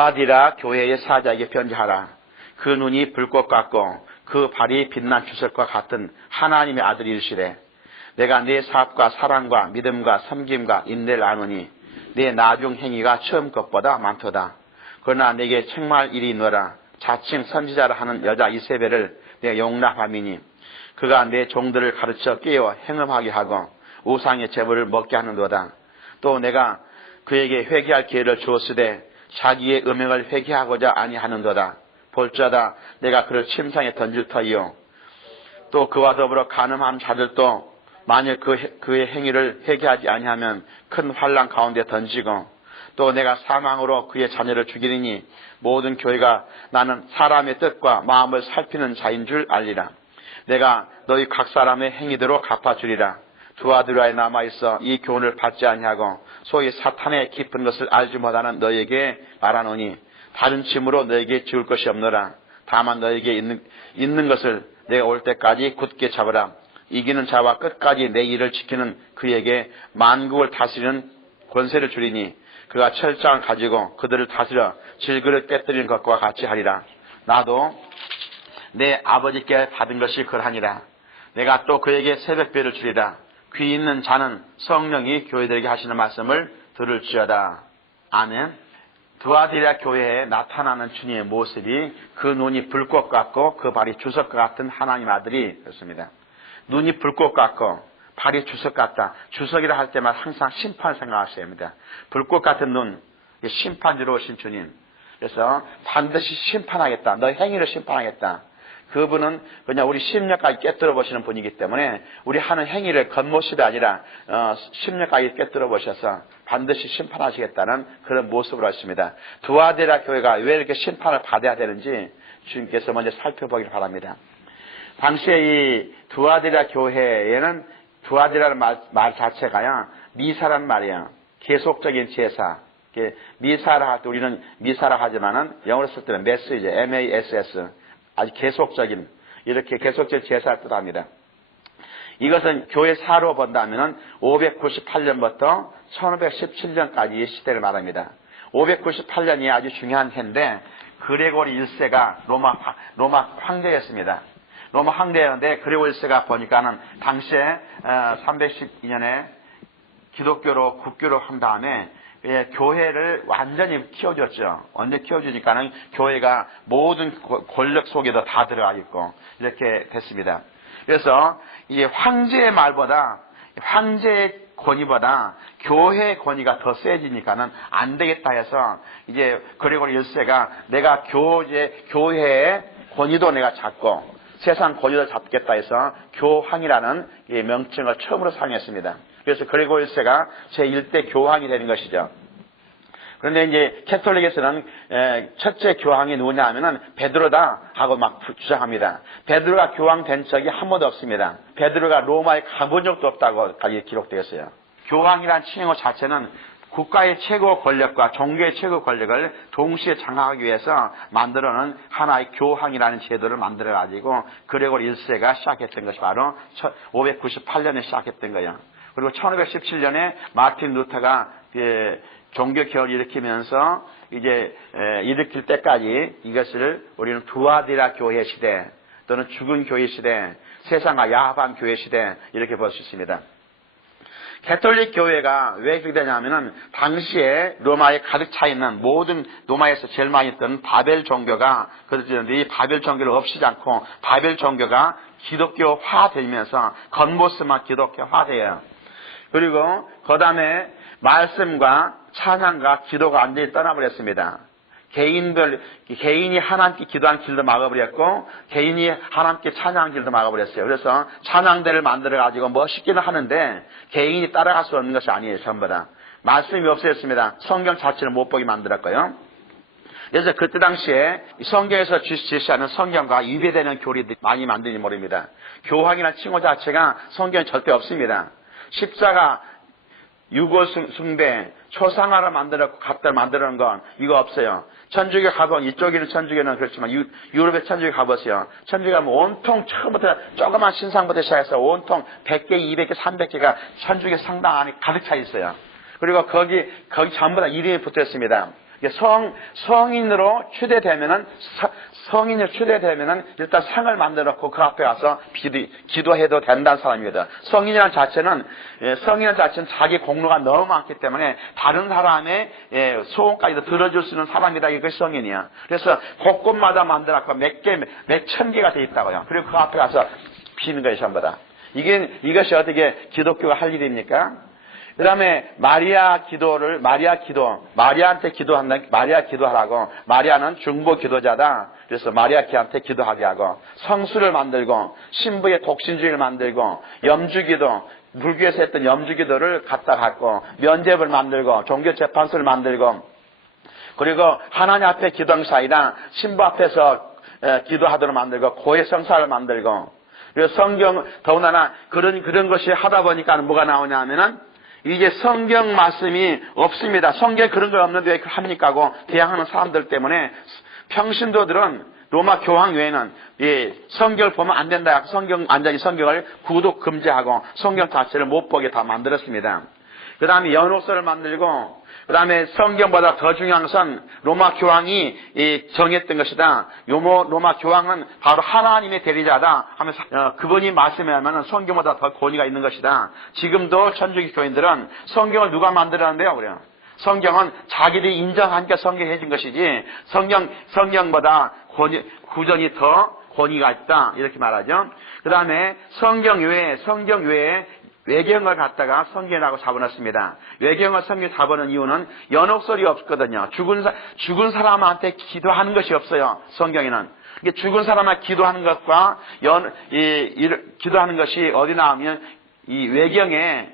두아디라 교회의 사자에게 편지하라. 그 눈이 불꽃 같고 그 발이 빛난 주석과 같은 하나님의 아들이시래. 내가 네 사업과 사랑과 믿음과 섬김과 인내를 아노니 네 나중 행위가 처음 것보다 많도다. 그러나 내게 책망할 일이 있노라. 자칭 선지자라 하는 여자 이세벨을 내가 용납함이니 그가 내 종들을 가르쳐 깨워 행음하게 하고 우상의 제물을 먹게 하는도다. 또 내가 그에게 회개할 기회를 주었으되 자기의 음행을 회개하고자 아니하는도다. 볼지어다 내가 그를 침상에 던질 터이요 또 그와 더불어 간음한 자들도 만일 그의 행위를 회개하지 아니하면 큰 환난 가운데 던지고 또 내가 사망으로 그의 자녀를 죽이리니 모든 교회가 나는 사람의 뜻과 마음을 살피는 자인 줄 알리라. 내가 너희 각 사람의 행위대로 갚아주리라. 두아디라에 남아있어 이 교훈을 받지 아니하고 소위 사탄의 깊은 것을 알지 못하는 너에게 말하노니 다른 짐으로 너에게 지울 것이 없노라. 다만 너에게 있는 것을 내가 올 때까지 굳게 잡으라. 이기는 자와 끝까지 내 일을 지키는 그에게 만국을 다스리는 권세를 주리니 그가 철장을 가지고 그들을 다스려 질그릇 깨뜨리는 것과 같이 하리라. 나도 내 아버지께 받은 것이 그러하니라. 내가 또 그에게 새벽별을 주리라. 귀 있는 자는 성령이 교회들에게 하시는 말씀을 들을지어다. 아멘. 두아디라 교회에 나타나는 주님의 모습이 그 눈이 불꽃 같고 그 발이 주석 같은 하나님 아들이 그렇습니다. 눈이 불꽃 같고 발이 주석 같다. 주석이라 할 때마다 항상 심판 생각하셔야 합니다. 불꽃 같은 눈, 심판지로 오신 주님. 그래서 반드시 심판하겠다. 너의 행위를 심판하겠다. 그분은 그냥 우리 심령까지 깨뜨려 보시는 분이기 때문에 우리 하는 행위를 겉모습이 아니라 심령까지 깨뜨려 보셔서 반드시 심판하시겠다는 그런 모습으로 하십니다. 두아디라 교회가 왜 이렇게 심판을 받아야 되는지 주님께서 먼저 살펴보길 바랍니다. 당시에 이 두아디라 교회에는 두아디라는 말 자체가요 미사란 말이에요. 계속적인 제사. 미사라 할 때 우리는 미사라 하지만은 영어로 쓸 때는 메시지, MASS. 아주 계속적인 이렇게 계속적인 제사를 뜻합니다. 이것은 교회 사로 본다면 598년부터 1517년까지의 시대를 말합니다. 598년이 아주 중요한 해인데 그레고리 1세가 로마 황제였습니다. 로마 황제였는데 그레고리 1세가 보니까는 당시에 312년에 기독교로 국교로 한 다음에 교회를 완전히 키워줬죠. 완전히 키워주니까는 교회가 모든 권력 속에도 다 들어가 있고 이렇게 됐습니다. 그래서 이제 황제의 말보다 황제의 권위보다 교회의 권위가 더 세지니까는 안 되겠다 해서 이제 그레고리 1세가 내가 교회의 권위도 내가 잡고 세상 권위도 잡겠다 해서 교황이라는 명칭을 처음으로 사용했습니다. 그래서 그레고리 1세가 제1대 교황이 되는 것이죠. 그런데 이제 캐톨릭에서는 첫째 교황이 누구냐 하면은 베드로다 하고 막 주장합니다. 베드로가 교황 된 적이 한 번도 없습니다. 베드로가 로마에 가본 적도 없다고 기록되어 있어요. 교황이란 칭호 자체는 국가의 최고 권력과 종교의 최고 권력을 동시에 장악하기 위해서 만들어놓은 하나의 교황이라는 제도를 만들어가지고 그레고리 1세가 시작했던 것이 바로 598년에 시작했던 거예요. 그리고 1517년에 마틴 루터가 종교 개혁을 일으키면서 이제 일으킬 때까지 이것을 우리는 두아디라 교회 시대 또는 죽은 교회 시대, 세상과 야합한 교회 시대 이렇게 볼 수 있습니다. 캐톨릭 교회가 왜 그렇게 되냐면은 당시에 로마에 가득 차 있는 모든 로마에서 제일 많이 있던 바벨 종교가 그런데 이 바벨 종교를 없애지 않고 바벨 종교가 기독교화 되면서 겉모습만 기독교화돼요. 그리고 그 다음에 말씀과 찬양과 기도가 완전히 떠나버렸습니다. 개인이 하나님께 기도한 길도 막아버렸고 개인이 하나님께 찬양한 길도 막아버렸어요. 그래서 찬양대를 만들어가지고 멋있기는 하는데 개인이 따라갈 수 없는 것이 아니에요. 전부 다. 말씀이 없어졌습니다. 성경 자체를 못 보게 만들었고요. 그래서 그때 당시에 성경에서 제시하는 성경과 위배되는 교리들이 많이 만드는지 모릅니다. 교황이라는 칭호 자체가 성경에 절대 없습니다. 십자가, 유고 숭배, 초상화를 만들었고 갖다 만드는 건 이거 없어요. 천주교 가보면 이쪽에는 천주교는 그렇지만 유럽의 천주교 가보세요. 천주교 가면 온통 처음부터 조그만 신상부터 시작해서 온통 100개, 200개, 300개가 천주교 성당 안에 가득 차 있어요. 그리고 거기 전부 다 이름이 붙어 있습니다. 성인으로 추대되면은 일단 상을 만들어 놓고 그 앞에 가서 기도해도 된다는 사람이거든. 성인이라는 자체는 자기 공로가 너무 많기 때문에 다른 사람의 소원까지도 들어줄 수 있는 사람이다. 이것이 성인이야. 그래서 곳곳마다 만들어 놓고 몇 천 개가 돼 있다고요. 그리고 그 앞에 가서 비는 거예요, 전부 다. 이것이 어떻게 기독교가 할 일입니까? 그 다음에 마리아한테 마리아 기도하라고. 마리아는 중보 기도자다. 그래서 마리아한테 기도하게 하고, 성수를 만들고, 신부의 독신주의를 만들고, 염주기도, 불교에서 했던 염주기도를 갖다 갖고, 면죄부를 만들고, 종교재판소를 만들고, 그리고 하나님 앞에 기도한 것이 아니라 신부 앞에서 기도하도록 만들고, 고해성사를 만들고, 그리고 성경, 더군다나 그런 것이 하다 보니까 뭐가 나오냐 하면은, 이제 성경 말씀이 없습니다. 성경에 그런 거 없는데 왜 합니까? 하고 대항하는 사람들 때문에 평신도들은 로마 교황 외에는 성경을 보면 안 된다. 완전히 성경을 구독 금지하고 성경 자체를 못 보게 다 만들었습니다. 그 다음에 연옥서를 만들고, 그 다음에 성경보다 더 중요한 것은 로마 교황이 정했던 것이다. 로마 교황은 바로 하나님의 대리자다 하면서 그분이 말씀하면 성경보다 더 권위가 있는 것이다. 지금도 천주교 교인들은 성경을 누가 만들었는데요? 그래요. 성경은 자기들이 인정하니까 성경이 해진 것이지 성경보다 구전이 더 권위가 있다. 이렇게 말하죠. 그 다음에 성경 외에 외경을 갖다가 성경이라고 잡아놨습니다. 외경을 성경에 잡아놓은 이유는 연옥설이 없거든요. 죽은 사람한테 기도하는 것이 없어요. 성경에는. 죽은 사람한테 기도하는 것과 기도하는 것이 어디 나오면 이 외경에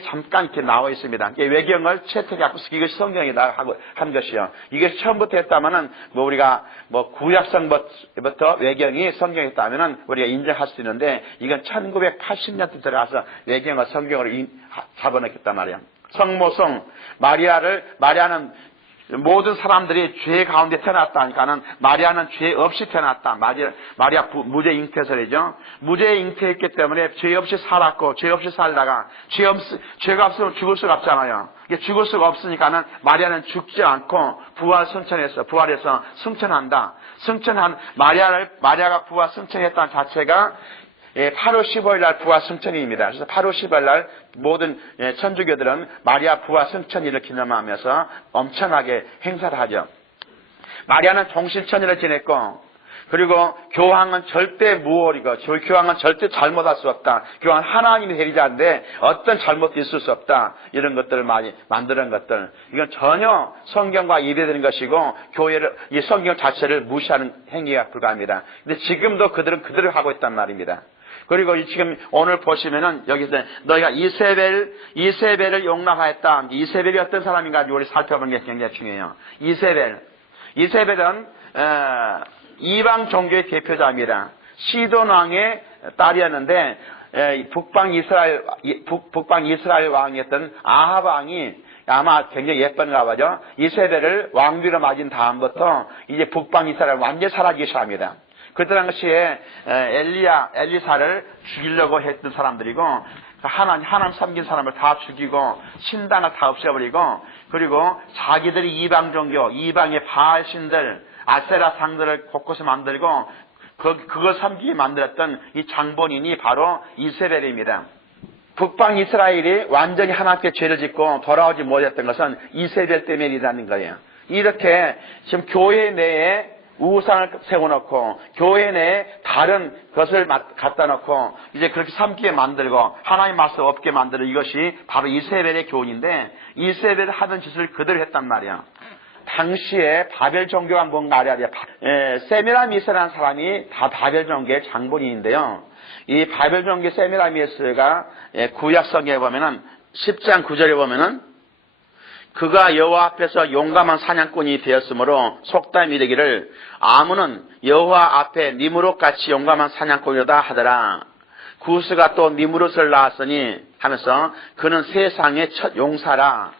잠깐 이렇게 나와 있습니다. 외경을 채택하고 이것이 성경이다 하고 한 것이요. 이것이 처음부터 했다면은 우리가 구약성부터 외경이 성경에 있다면은 우리가 인정할 수 있는데 이건 1980년대 들어가서 외경을 성경으로 잡아넣겠단 말이에요. 성모성 마리아는 모든 사람들이 죄 가운데 태어났다니까는 마리아는 죄 없이 태어났다. 마리아 무죄 잉태설이죠. 무죄 잉태했기 때문에 죄 없이 살았고, 죄 없이 살다가 죄가 없으면 죽을 수가 없잖아요. 죽을 수가 없으니까는 마리아는 죽지 않고 부활해서 승천한다. 마리아가 부활 승천했다는 자체가 8월 15일 날 부활 승천입니다. 그래서 8월 15일 날 모든 천주교들은 마리아 부활 승천일을 기념하면서 엄청나게 행사를 하죠. 마리아는 종신천일을 지냈고, 그리고 교황은 절대 무월이고, 교황은 절대 잘못할 수 없다. 교황은 하나님의 대리자인데 어떤 잘못도 있을 수 없다. 이런 것들을 많이 만드는 것들. 이건 전혀 성경과 이배되는 것이고, 이 성경 자체를 무시하는 행위가 불가합니다. 근데 지금도 그들은 그대로 하고 있단 말입니다. 그리고 지금 오늘 보시면은 여기서 너희가 이세벨을 용납하였다. 이세벨이 어떤 사람인가 우리 살펴보는 게 굉장히 중요해요. 이세벨은 이방 종교의 대표자입니다. 시돈 왕의 딸이었는데 북방 이스라엘 왕이었던 아합 왕이 아마 굉장히 예쁜가 봐죠. 이세벨을 왕비로 맞은 다음부터 이제 북방 이스라엘 완전히 사라지기 시작합니다. 그때 당시에 엘리사를 죽이려고 했던 사람들이고, 하나님 섬긴 사람을 다 죽이고, 신당을 다 없애버리고, 그리고 자기들이 이방 종교, 이방의 바알 신들, 아세라 상들을 곳곳에 만들고, 그걸 섬기게 만들었던 이 장본인이 바로 이세벨입니다. 북방 이스라엘이 완전히 하나님께 죄를 짓고 돌아오지 못했던 것은 이세벨 때문이라는 거예요. 이렇게 지금 교회 내에 우상을 세워놓고 교회 내에 다른 것을 갖다 놓고 이제 그렇게 삼기게 만들고 하나님 말씀 없게 만드는 이것이 바로 이세벨의 교훈인데, 이세벨이 하던 짓을 그대로 했단 말이야. 당시에 바벨 종교가 뭔가 알아야 돼요. 세미라미스라는 사람이 다 바벨 종교의 장본인인데요. 이 바벨 종교 세미라미스가 구약성경에 보면은 10장 9절에 보면은 그가 여호와 앞에서 용감한 사냥꾼이 되었으므로 속담이 이르기를 아문은 여호와 앞에 니무롯같이 용감한 사냥꾼이다 하더라. 구스가 또 니무롯을 낳았으니 하면서 그는 세상의 첫 용사라.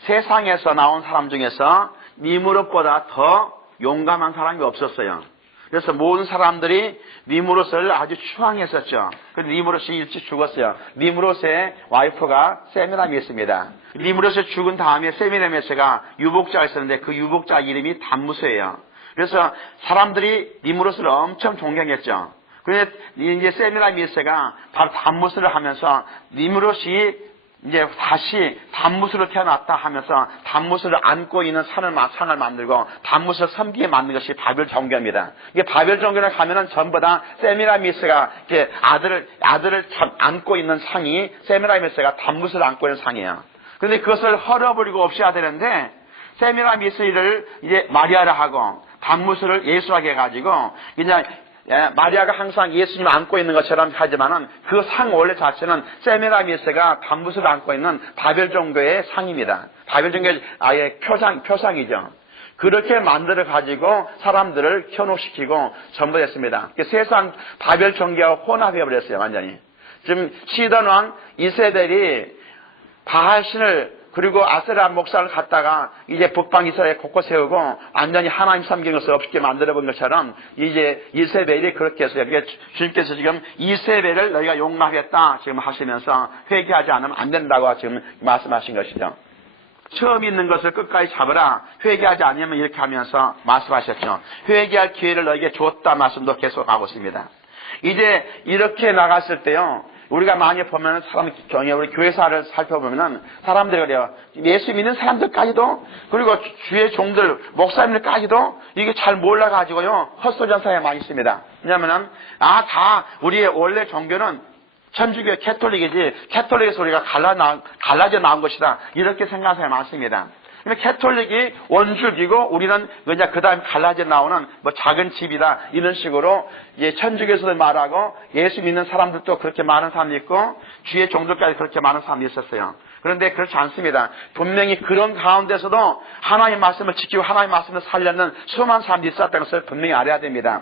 세상에서 나온 사람 중에서 니무롯보다 더 용감한 사람이 없었어요. 그래서 모든 사람들이 니무롯을 아주 추앙했었죠. 그런데 니무롯이 일찍 죽었어요. 니무롯의 와이프가 세미라미스입니다. 니무롯이 죽은 다음에 세미라미스가 유복자가 있었는데 그 유복자 이름이 담무스예요. 그래서 사람들이 니무롯을 엄청 존경했죠. 그런데 이제 세미라미스가 바로 담무스를 하면서 니무롯이 이제 다시 담무스로 태어났다 하면서 담무스를 안고 있는 상을 만들고 담무스를 섬기게 만든 것이 바벨 종교입니다. 이게 바벨 종교를 가면은 전부 다 세미라미스가 이렇게 아들을 안고 있는 상이 세미라미스가 담무스를 안고 있는 상이에요. 그런데 그것을 헐어버리고 없애야 되는데 세미라미스를 이제 마리아를 하고 담무스를 예수하게 해가지고 그냥 마리아가 항상 예수님을 안고 있는 것처럼 하지만은 그 상 원래 자체는 세미라미스가 담무스를 안고 있는 바벨 종교의 상입니다. 바벨 종교의 아예 표상이죠. 그렇게 만들어 가지고 사람들을 현혹시키고 전부했습니다. 세상 바벨 종교와 혼합해 버렸어요, 완전히. 지금 시돈 왕 이세벨이 바알신을 그리고 아세라 목사를 갖다가 이제 북방 이스라엘 곳곳 세우고 완전히 하나님 섬기는 것을 없게 만들어본 것처럼 이제 이세벨이 그렇게 했어요. 그러니까 주님께서 지금 이세벨을 너희가 용납했다 지금 하시면서 회개하지 않으면 안 된다고 지금 말씀하신 것이죠. 처음 있는 것을 끝까지 잡으라. 회개하지 않으면 이렇게 하면서 말씀하셨죠. 회개할 기회를 너에게 줬다 말씀도 계속하고 있습니다. 이제 이렇게 나갔을 때요. 우리가 많이 보면은 우리 교회사를 살펴보면은 사람들이 그래요. 예수 믿는 사람들까지도 그리고 주의 종들, 목사님들까지도 이게 잘 몰라가지고요. 헛소리하는 많이 있습니다. 왜냐면은 다 우리의 원래 종교는 천주교 캐톨릭이지 캐톨릭에서 우리가 갈라져 나온 것이다. 이렇게 생각하는 사람이 많습니다. 캐톨릭이 원주기고 우리는 그냥 그 다음에 갈라져 나오는 뭐 작은 집이다 이런 식으로 이제 천주교에서도 말하고 예수 믿는 사람들도 그렇게 많은 사람이 있고 주의 종들까지 그렇게 많은 사람이 있었어요. 그런데 그렇지 않습니다. 분명히 그런 가운데서도 하나님의 말씀을 지키고 하나님의 말씀을 살려는 수많은 사람들이 있었다는 것을 분명히 알아야 됩니다.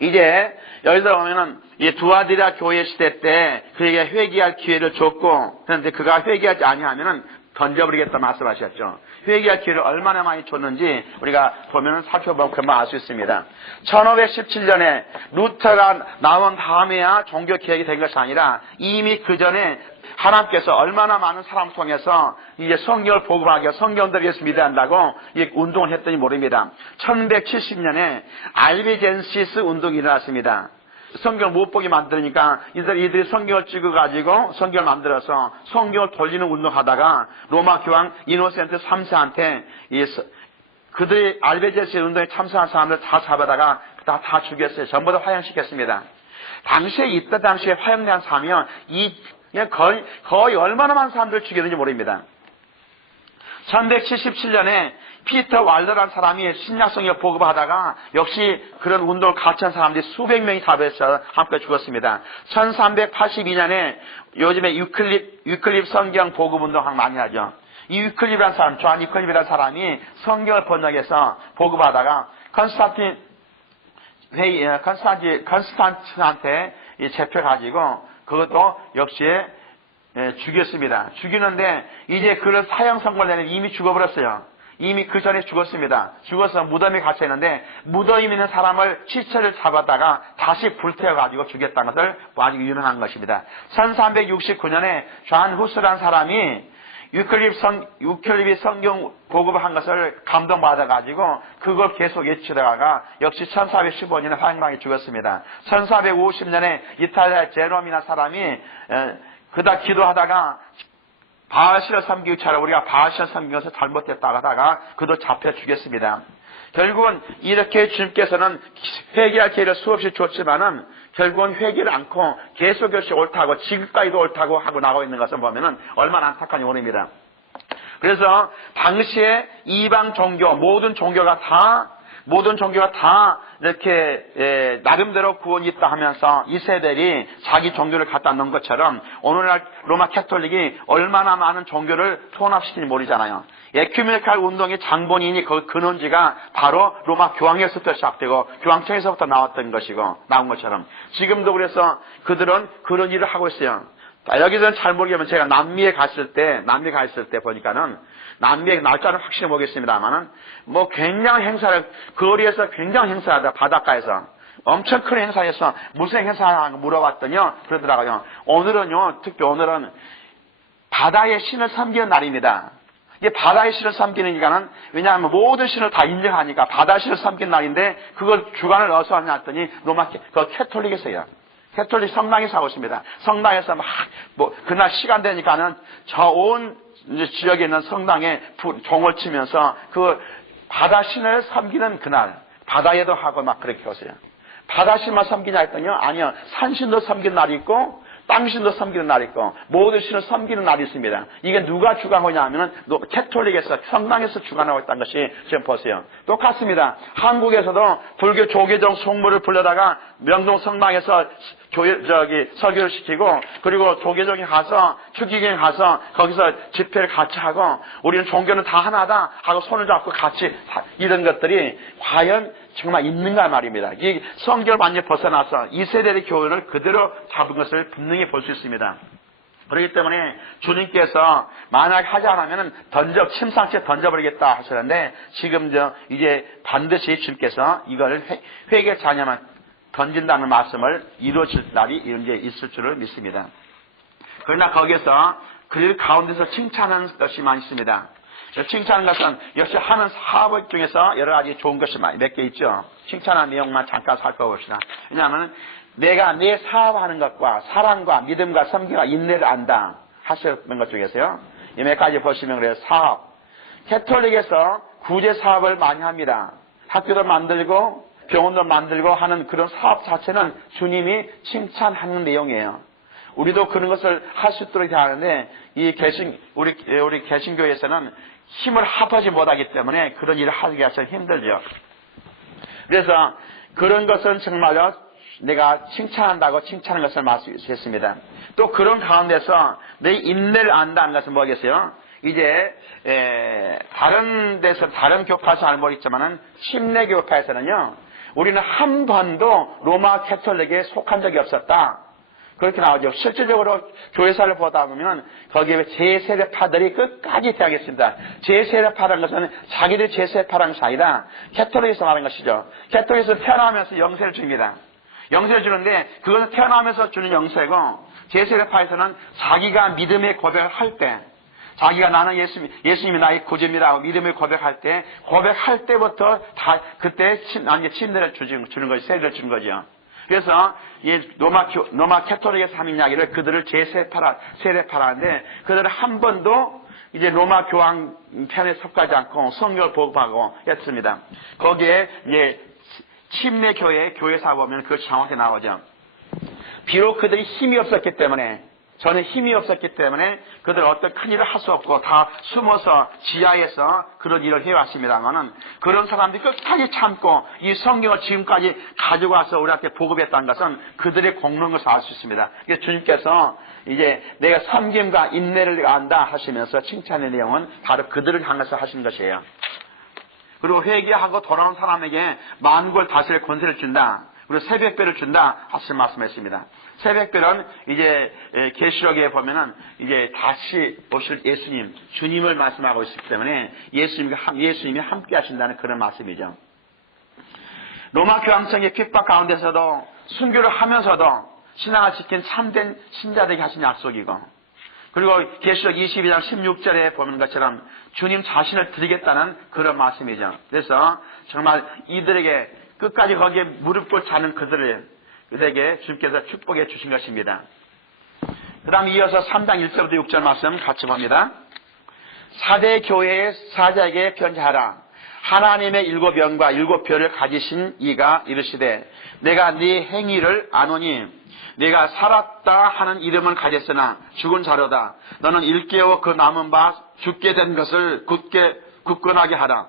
이제 여기서 보면은 이 두아디라 교회 시대 때 그에게 회개할 기회를 줬고 그런데 그가 회개하지 아니하면은 던져버리겠다 말씀하셨죠. 회개할 기회를 얼마나 많이 줬는지 우리가 보면 살펴보면 금방 알 수 있습니다. 1517년에 루터가 나온 다음에야 종교 개혁이 된 것이 아니라 이미 그 전에 하나님께서 얼마나 많은 사람을 통해서 이제 성경을 복음하게 하고 성경들을 위해서 믿어야 한다고 이 운동을 했더니 모릅니다. 1170년에 알비젠시스 운동이 일어났습니다. 성경을 못 보게 만드니까 이들이 성경을 찍어가지고 성경을 만들어서 성경을 돌리는 운동하다가 로마 교황 이노센트 3세한테 그들이 알베제스 운동에 참석한 사람들 다 잡아다가 다 죽였어요. 전부 다 화형시켰습니다. 이때 당시에 화형된 사람이요. 거의 얼마나 많은 사람들을 죽였는지 모릅니다. 1177년에 피터 왈더라는 사람이 신약성경 보급하다가 역시 그런 운동을 같이 한 사람들이 수백 명이 잡혀서 함께 죽었습니다. 1382년에 요즘에 유클립 성경 보급 운동을 많이 하죠. 이 유클립이라는 사람, 존 유클립이라는 사람이 성경을 번역해서 보급하다가 컨스탄틴한테 잡혀가지고 그것도 역시 죽였습니다. 죽이는데 이제 그런 사형 선고를 내면 이미 죽어버렸어요. 이미 그 전에 죽었습니다. 죽어서 무덤에 갇혀있는데 무덤에 있는 사람을 시체를 잡았다가 다시 불태워가지고 죽였다는 것을 아주 유명한 것입니다. 1369년에 존 후스라는 사람이 유클립이 성경 보급을 한 것을 감동받아가지고 그걸 계속 외치다가 역시 1415년에 화형당해 죽었습니다. 1450년에 이탈리아 제롬이라는 사람이 그다 기도하다가 바알신을 섬기기 차라 우리가 바알신을 섬긴 것을 잘못했다고 하다가 그도 잡혀 죽였습니다. 결국은 이렇게 주님께서는 회개할 기회를 수없이 줬지만은 결국은 회개를 않고 계속 이것이 옳다고 지금까지도 옳다고 하고 나가고 있는 것을 보면은 얼마나 안타까운지 모릅니다. 그래서 당시에 이방 종교 모든 종교가 다 이렇게 나름대로 구원이 있다 하면서 이세벨이 자기 종교를 갖다 놓은 것처럼 오늘날 로마 캐톨릭이 얼마나 많은 종교를 통합시키는지 모르잖아요. 에큐메니칼 운동의 장본인이 그 근원지가 바로 로마 교황에서부터 시작되고 교황청에서부터 나온 것처럼 지금도 그래서 그들은 그런 일을 하고 있어요. 여기서는 잘 모르겠지만 제가 남미에 갔을 때 보니까는 남미의 날짜를 확실히 모르겠습니다만은 뭐 굉장한 행사를 거리에서 굉장히 행사하다 바닷가에서 엄청 큰 행사에서 무슨 행사하냐고 물어봤더니요 그러더라고요. 오늘은요 특히 오늘은 바다의 신을 섬기는 날입니다. 이게 바다의 신을 섬기니까는 왜냐하면 모든 신을 다 인정하니까 바다 신을 섬기는 날인데 그걸 주관을 어디서 하냐 했더니 로마 캐톨릭에서요. 캐톨릭 성당에서 하고 있습니다. 성당에서 그날 시간 되니까는 저 온 지역에 있는 성당에 종을 치면서 그 바다 신을 섬기는 그날 바다에도 하고 막 그렇게 하세요. 바다 신만 섬기냐 했더니요 아니요 산신도 섬기는 날이 있고 땅신도 섬기는 날이 있고 모든 신을 섬기는 날이 있습니다. 이게 누가 주관하냐 하면은 캐톨릭에서 성당에서 주관하고 있다는 것이 지금 보세요. 똑같습니다. 한국에서도 불교 조계종 송무를 불러다가 명동 성당에서 설교를 시키고 그리고 조계종에 가서 추기경에 가서 거기서 집회를 같이 하고 우리는 종교는 다 하나다 하고 손을 잡고 같이 이런 것들이 과연 정말 있는가 말입니다. 이 성경을 완전히 벗어나서 이 세대의 교훈을 그대로 잡은 것을 분명히 볼 수 있습니다. 그렇기 때문에 주님께서 만약 하지 않으면 침상째 던져버리겠다 하셨는데 지금 이제 반드시 주님께서 이걸 회개 자녀만 던진다는 말씀을 이루어질 날이 이제 있을 줄을 믿습니다. 그러나 거기에서 그 가운데서 칭찬하는 것이 많이 있습니다. 칭찬하는 것은 역시 하는 사업 중에서 여러 가지 좋은 것이 몇 개 있죠. 칭찬하는 내용만 잠깐 살펴봅시다. 왜냐하면 내가 내 사업하는 것과 사랑과 믿음과 섬김과 인내를 안다 하셨던 것 중에서요. 이 몇 가지 보시면 그래요. 사업. 캐톨릭에서 구제 사업을 많이 합니다. 학교도 만들고 병원도 만들고 하는 그런 사업 자체는 주님이 칭찬하는 내용이에요. 우리도 그런 것을 할 수 있도록 하는데 우리 개신교에서는 힘을 합하지 못하기 때문에 그런 일을 하기가 참 힘들죠. 그래서 그런 것은 정말로 내가 칭찬한다고 칭찬하는 것을 말씀했습니다. 또 그런 가운데서 내 인내를 안다는 것은 뭐겠어요? 이제 다른 데서 다른 교파에서 잘 모르겠지만은 침례 교파에서는요 우리는 한 번도 로마 캐톨릭에 속한 적이 없었다. 그렇게 나오죠. 실질적으로 교회사를 보다 보면 거기에 제세례파들이 끝까지 대하겠습니다. 제세례파라는 것은 자기들 제세례파라는 것이 아니라 캐톨릭에서 말하는 것이죠. 캐톨릭에서 태어나면서 영세를 줍니다. 영세를 주는데 그것은 태어나면서 주는 영세고 제세례파에서는 자기가 믿음의 고백을 할 때 자기가 나는 예수님이 나의 구주입니다라고 믿음을 고백할 때부터 다 그때 침례를 주는 것이 세례를 주는 거죠. 그래서 이 로마 캐톨릭에서 하는 이야기를 그들을 세례파라는데 그들은 한 번도 이제 로마 교황 편에 속하지 않고 성경을 보급하고 했습니다. 거기에 이제 침례 교회사 보면 그것이 정확히 나오죠. 비록 그들이 힘이 없었기 때문에 저는 힘이 없었기 때문에 그들 어떤 큰 일을 할 수 없고 다 숨어서 지하에서 그런 일을 해왔습니다만은 그런 사람들이 끝까지 참고 이 성경을 지금까지 가지고 와서 우리한테 보급했다는 것은 그들의 공로인 것을 알 수 있습니다. 그래서 주님께서 이제 내가 섬김과 인내를 안다 하시면서 칭찬의 내용은 바로 그들을 향해서 하신 것이에요. 그리고 회개하고 돌아온 사람에게 만국을 다스릴 권세를 준다. 그리고 새벽별을 준다 하실 말씀했습니다. 새벽별은 이제 계시록에 보면은 이제 다시 오실 예수님, 주님을 말씀하고 있기 때문에 예수님이 함께 하신다는 그런 말씀이죠. 로마 교황청의 핍박 가운데서도 순교를 하면서도 신앙을 지킨 참된 신자들에게 하신 약속이고 그리고 계시록 22장 16절에 보는 것처럼 주님 자신을 드리겠다는 그런 말씀이죠. 그래서 정말 이들에게 끝까지 거기에 무릎 꿇지 않은 그들에게 주님께서 축복해 주신 것입니다. 그 다음 이어서 3장 1절부터 6절 말씀 같이 봅니다. 사대 교회의 사자에게 편지하라. 하나님의 7영과 7별을 가지신 이가 이르시되 내가 네 행위를 아노니 내가 살았다 하는 이름은 가졌으나 죽은 자로다. 너는 일깨워 그 남은 바 죽게 된 것을 굳건하게 하라.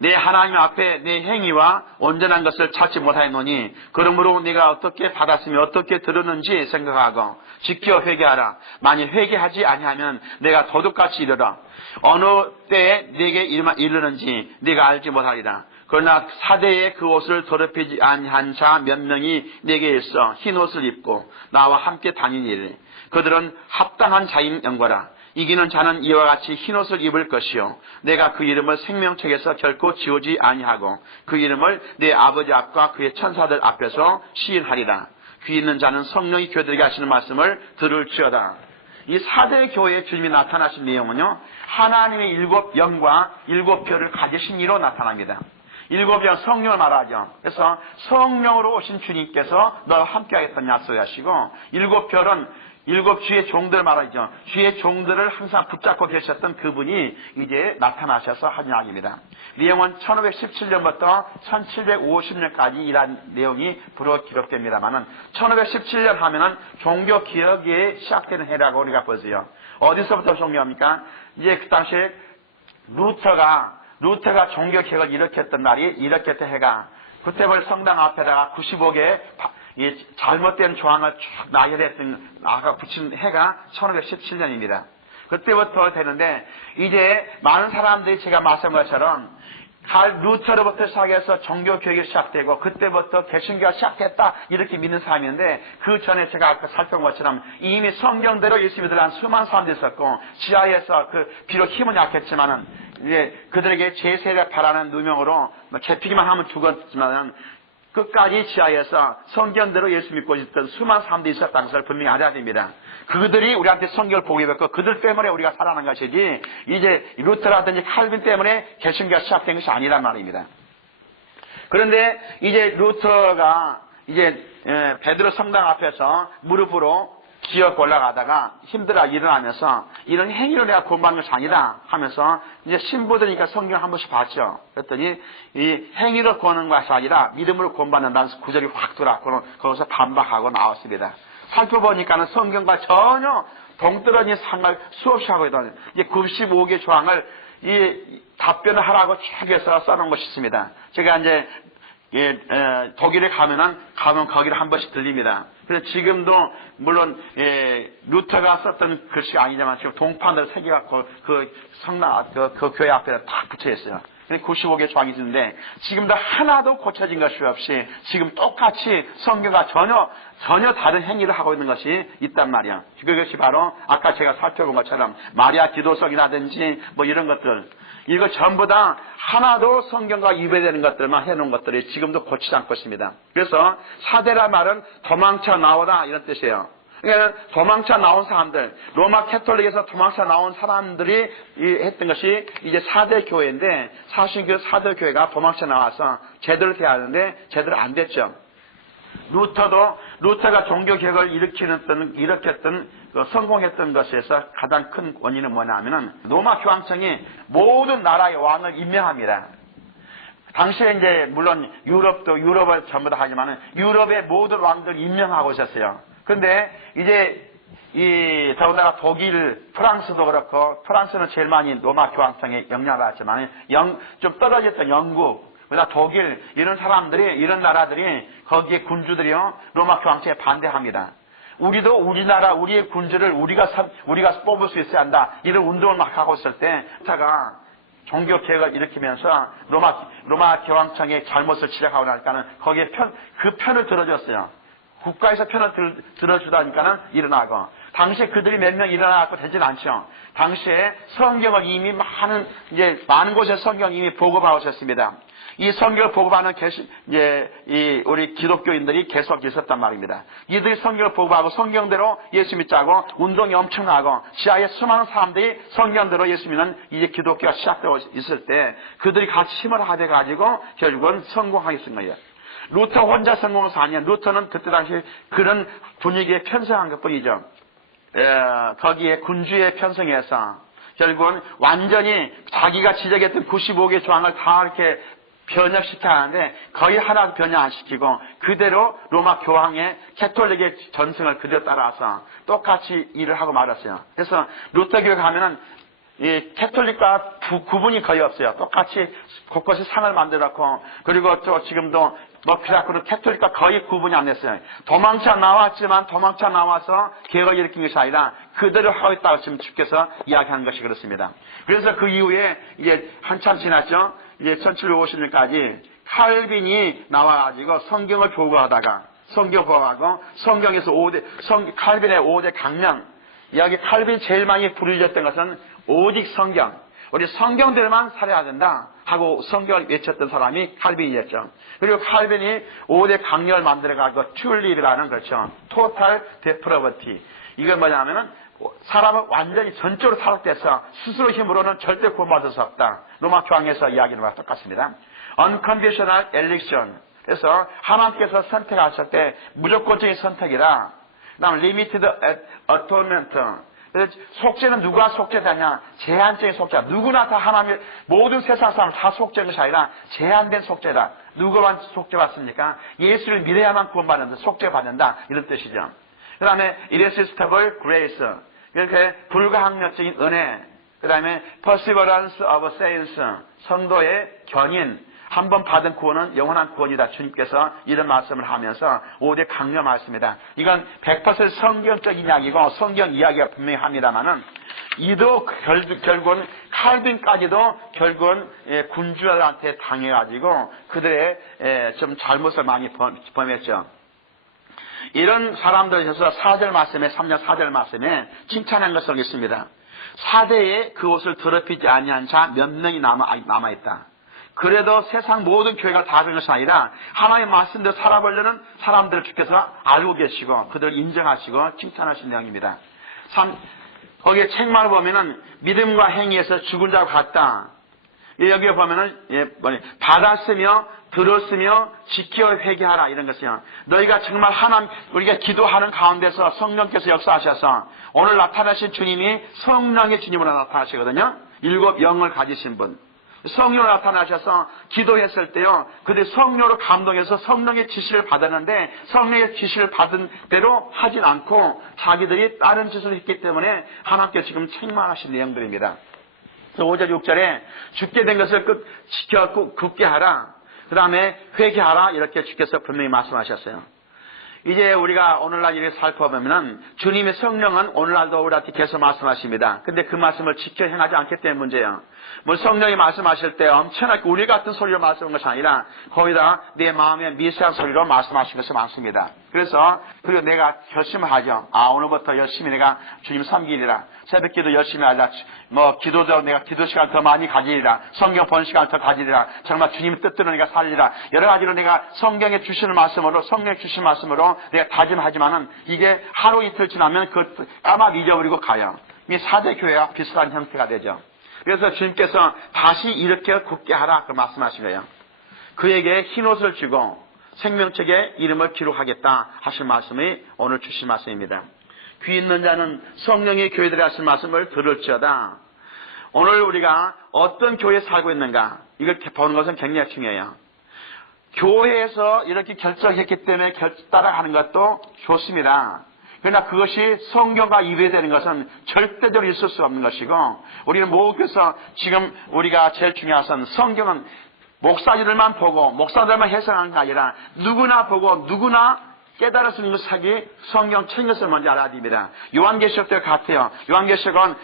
내 하나님 앞에 내 행위와 온전한 것을 찾지 못하였노니 그러므로 네가 어떻게 받았으며 어떻게 들었는지 생각하고 지켜 회개하라. 만일 회개하지 아니하면 내가 도둑같이 이르라. 어느 때에 네게 이르는지 네가 알지 못하리라. 그러나 사대에 그 옷을 더럽히지 아니한 자 몇 명이 네게 있어 흰 옷을 입고 나와 함께 다니니라. 그들은 합당한 자인 영거라. 이기는 자는 이와 같이 흰옷을 입을 것이요 내가 그 이름을 생명책에서 결코 지우지 아니하고 그 이름을 내 아버지 앞과 그의 천사들 앞에서 시인하리라. 귀 있는 자는 성령이 교들에게 하시는 말씀을 들을지어다. 이 4대 교회의 주님이 나타나신 내용은요, 하나님의 7영과 7표를 가지신 이로 나타납니다. 7영 성령을 말하죠. 그래서 성령으로 오신 주님께서 너와 함께하겠다는 약속하시고 7표는 7 주의 종들 말하죠. 주의 종들을 항상 붙잡고 계셨던 그분이 이제 나타나셔서 한 이야기입니다. 내용은 1517년부터 1750년까지 이란 내용이 불어 기록됩니다만은 1517년 하면은 종교 개혁이 시작되는 해라고 우리가 보세요. 어디서부터 종교합니까? 이제 그 당시에 루터가 종교 개혁을 일으켰던 날이 일으켰던 해가 그때벌 성당 앞에다가 95개 이 잘못된 조항을 쭉 나열했던 나가 붙인 해가 1517년입니다. 그때부터 되는데 이제 많은 사람들이 제가 말씀한 것처럼 루터로부터 시작해서 종교 교육이 시작되고 그때부터 개신교가 시작했다 이렇게 믿는 사람인데 그 전에 제가 아까 살펴본 것처럼 이미 성경대로 예수 믿으려는 수많은 사람들이 있었고 지하에서 비록 힘은 약했지만은 이제 그들에게 제세를 바라는 누명으로 잡히기만 하면 죽었지만은 끝까지 지하에서 성경대로 예수 믿고 있었던 수많은 사람들이 있었다는 것을 분명히 알아야 됩니다. 그들이 우리한테 성경을 보고했고 그들 때문에 우리가 살아난 것이지 이제 루터라든지 칼빈 때문에 개신교가 시작된 것이 아니란 말입니다. 그런데 이제 루터가 이제 베드로 성당 앞에서 무릎으로 기어 올라가다가 힘들어 일어나면서 이런 행위로 내가 구원받는 것이 아니다 하면서 이제 신부들이니까 성경 한 번씩 봤죠. 그랬더니 이 행위로 구원하는 것이 아니라 믿음으로 구원받는다는 구절이 확 들어왔고 거기서 반박하고 나왔습니다. 살펴보니까는 성경과 전혀 동떨어진 상을 수없이 하고 있던 이제 95개 조항을 이 답변을 하라고 쭉 해서 써놓은 것이 있습니다. 제가 이제 독일에 가면 거기를 한 번씩 들립니다. 그래서 지금도 물론 루터가 썼던 글씨가 아니지만 지금 동판으로 새겨갖고 그 성당 그 교회 앞에 딱 붙여 있어요. 95개 조항이 있는데 지금도 하나도 고쳐진 것이 없이 지금 똑같이 성경과 전혀 다른 행위를 하고 있는 것이 있단 말이야. 그것이 바로 아까 제가 살펴본 것처럼 마리아 기도석이라든지 뭐 이런 것들 이거 전부 다 하나도 성경과 위배되는 것들만 해놓은 것들이 지금도 고치지 않고 있습니다. 그래서 사대라 말은 도망쳐 나오라 이런 뜻이에요. 그러니까 도망쳐 나온 사람들, 로마 캐톨릭에서 도망쳐 나온 사람들이 했던 것이 이제 4대 교회인데 사실 그 4대 교회가 도망쳐 나와서 제대로 돼야 하는데 제대로 안 됐죠. 루터가 종교 개혁을 일으켰던 성공했던 것에서 가장 큰 원인은 뭐냐면은 로마 교황청이 모든 나라의 왕을 임명합니다. 당시에 이제 물론 유럽을 전부 다 하지만은 유럽의 모든 왕들 임명하고 있었어요. 그런데 이제 더군다나 독일, 프랑스도 그렇고 프랑스는 제일 많이 로마 교황청에 영향을 받았지만 좀 떨어졌던 영국, 그다음 독일 이런 사람들이 이런 나라들이 거기에 군주들이요 로마 교황청에 반대합니다. 우리도 우리의 군주를 우리가 뽑을 수 있어야 한다. 이런 운동을 막 하고 있을 때 루터가 종교 개혁을 일으키면서 로마 교황청의 잘못을 지적하고 나니까는 거기에 그 편을 들어줬어요. 국가에서 편을 들어주다니까는 일어나고 당시에 그들이 몇 명 일어나고 되진 않죠. 당시에 성경을 이미 많은 곳에 성경 이미 보급하고 있었습니다. 이 성경을 보급하는 우리 기독교인들이 계속 있었단 말입니다. 이들이 성경을 보급하고 성경대로 예수 믿자고 운동이 엄청나고 지하에 수많은 사람들이 성경대로 예수 믿는 이제 기독교가 시작되고 있을 때 그들이 같이 힘을 합해가지고 결국은 성공하게 된 거예요. 루터 혼자 성공한 것이 아니야. 루터는 그때 당시 그런 분위기에 편성한 것 뿐이죠. 거기에 군주에 편성해서 결국은 완전히 자기가 지적했던 95개 조항을 다 이렇게 변혁시켜야 하는데 거의 하나도 변형 안 시키고 그대로 로마 교황의 캐톨릭의 전승을 그대로 따라서 똑같이 일을 하고 말았어요. 그래서 루터교회 가면은 이 캐톨릭과 구분이 거의 없어요. 똑같이 곳곳에 상을 만들었고 그리고 또 지금도 그래갖고 캐톨릭과 거의 구분이 안 됐어요. 도망쳐 나와서 개혁을 일으킨 것이 아니라 그대로 하고 있다고 지금 주께서 이야기하는 것이 그렇습니다. 그래서 그 이후에 이제 한참 지났죠. 이제 1750년까지 칼빈이 나와가지고 성경을 보고하다가 성경에서 칼빈의 5대 강령 여기 칼빈이 제일 많이 부르짖었던 것은 오직 성경. 우리 성경대로만 살아야 된다 하고 성경을 외쳤던 사람이 칼빈이었죠. 그리고 칼빈이 5대 강령을 만들어가고 튤립이라는 그렇죠. 토탈 데프러버티. 이건 뭐냐면은 사람은 완전히 전적으로 타락돼서 스스로 힘으로는 절대 구원받을 수 없다. 로마 교황에서 이야기는 바와 똑같습니다. Unconditional election. 그래서 하나님께서 선택하실 때 무조건적인 선택이라. 그다음 limited atonement. 그래서 속죄는 누가 속죄되냐? 제한적인 속죄. 누구나 다 하나님의 모든 세상 사람 다 속죄하는 것이 아니라 제한된 속죄다. 누구만 속죄받습니까? 예수를 믿어야만 구원받는다. 속죄받는다. 이런 뜻이죠. 그 다음에 irresistible grace. 이렇게 불가항력적인 은혜. 그 다음에 perseverance of saints. 성도의 견인. 한 번 받은 구원은 영원한 구원이다. 주님께서 이런 말씀을 하면서 5대 강령 말씀이다. 이건 100% 성경적인 이야기고 성경 이야기가 분명히 합니다만은 이도 결국은 칼빈까지도 결국은 군주들한테 당해가지고 그들의 좀 잘못을 많이 범했죠. 이런 사람들에서 4절 말씀에 3절 4절 말씀에 칭찬한 것을 있습니다. 사대에 그 옷을 더럽히지 아니한 자 몇 명이 남아있다. 그래도 세상 모든 교회가 다 그런 것이 아니라 하나님의 말씀대로 살아보려는 사람들을 주께서 알고 계시고 그들을 인정하시고 칭찬하신 내용입니다. 거기에 책말을 보면은 믿음과 행위에서 죽은 자와 같다. 여기에 보면은 받았으며 들었으며 지켜 회개하라 이런 것이요. 너희가 정말 우리가 기도하는 가운데서 성령께서 역사하셔서 오늘 나타나신 주님이 성령의 주님으로 나타나시거든요. 7 영을 가지신 분. 성령으로 나타나셔서 기도했을 때요. 그들이 성령으로 감동해서 성령의 지시를 받았는데 성령의 지시를 받은 대로 하진 않고 자기들이 다른 짓을 했기 때문에 하나님께 지금 책망하신 내용들입니다. 5절 6절에 죽게 된 것을 지켜 굳게 하라. 그 다음에 회개하라. 이렇게 주께서 분명히 말씀하셨어요. 이제 우리가 오늘날 이렇게 살펴보면 주님의 성령은 오늘날도 우리한테 계속 말씀하십니다. 근데 그 말씀을 지켜 행하지 않기 때문에 문제예요. 뭐 성령이 말씀하실 때 엄청나게 우리 같은 소리로 말씀한 것이 아니라 거기다 내 마음의 미세한 소리로 말씀하신 것이 많습니다. 그리고 내가 결심을 하죠. 오늘부터 열심히 내가 주님 섬기리라. 새벽 기도 열심히 하자. 기도도 내가 기도 시간 더 많이 가지리라. 성경 본 시간 더 가지리라. 정말 주님 뜻대로 내가 살리라. 여러 가지로 내가 성경에 주시는 말씀으로, 성령에 주시는 말씀으로 내가 다짐하지만은 이게 하루 이틀 지나면 그 까마 잊어버리고 가요. 이 사대 교회와 비슷한 형태가 되죠. 그래서 주님께서 다시 이렇게 굳게 하라. 그 말씀하신 거예요. 그에게 흰옷을 주고 생명책에 이름을 기록하겠다 하신 말씀이 오늘 주신 말씀입니다. 귀 있는 자는 성령의 교회들이 하신 말씀을 들을지어다. 오늘 우리가 어떤 교회에 살고 있는가 이걸 보는 것은 굉장히 중요해요. 교회에서 이렇게 결정했기 때문에 따라가는 것도 좋습니다. 그러나 그것이 성경과 이배되는 것은 절대적으로 있을 수 없는 것이고 우리는 모두께서 지금 우리가 제일 중요한 것은 성경은 목사들만 보고 목사들만 해석하는 게 아니라 누구나 보고 누구나 깨달을 수 있는 것이 성경 책인 것을 먼저 알아야 됩니다. 요한계시록도 같아요. 요한계시록은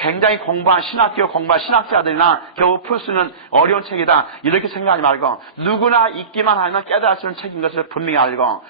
굉장히 신학교 공부한 신학자들이나 겨우 풀 수 있는 어려운 책이다. 이렇게 생각하지 말고 누구나 읽기만 하면 깨달을 수 있는 책인 것을 분명히 알고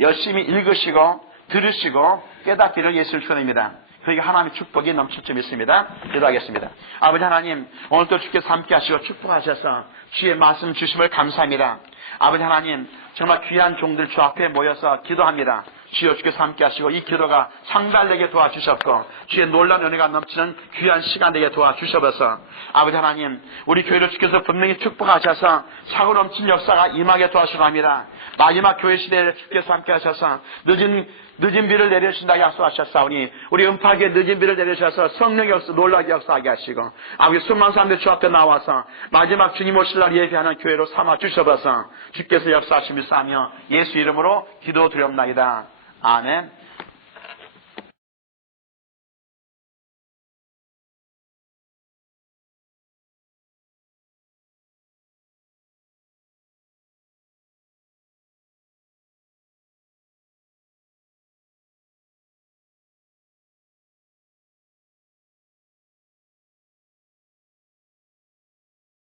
열심히 읽으시고 들으시고 깨닫기를 예수를 축원합니다. 그러니까 하나님의 축복이 넘칠 줄 믿습니다. 기도하겠습니다. 아버지 하나님, 오늘도 주께서 함께 하시고 축복하셔서 주의 말씀 주심을 감사합니다. 아버지 하나님, 정말 귀한 종들 주 앞에 모여서 기도합니다. 주여 주께서 함께 하시고 이 기도가 상달되게 도와주셨고 주의 놀라운 은혜가 넘치는 귀한 시간 되게 도와주셔서 아버지 하나님, 우리 교회를 주께서 분명히 축복하셔서 사고 넘친 역사가 임하게 도와주옵니다. 마지막 교회 시대에 주께서 함께 하셔서 늦은 비를 내려주신다 약속하셨사오니 우리 음파하게 늦은 비를 내려주셔서 성령의 역사 놀라게 역사하게 하시고 아버지 수많은 사람들 주 앞에 나와서 마지막 주님 오실 날 예비하는 교회로 삼아 주셔서 주께서 역사하심을 싸며 예수 이름으로 기도드리옵나이다. 아멘.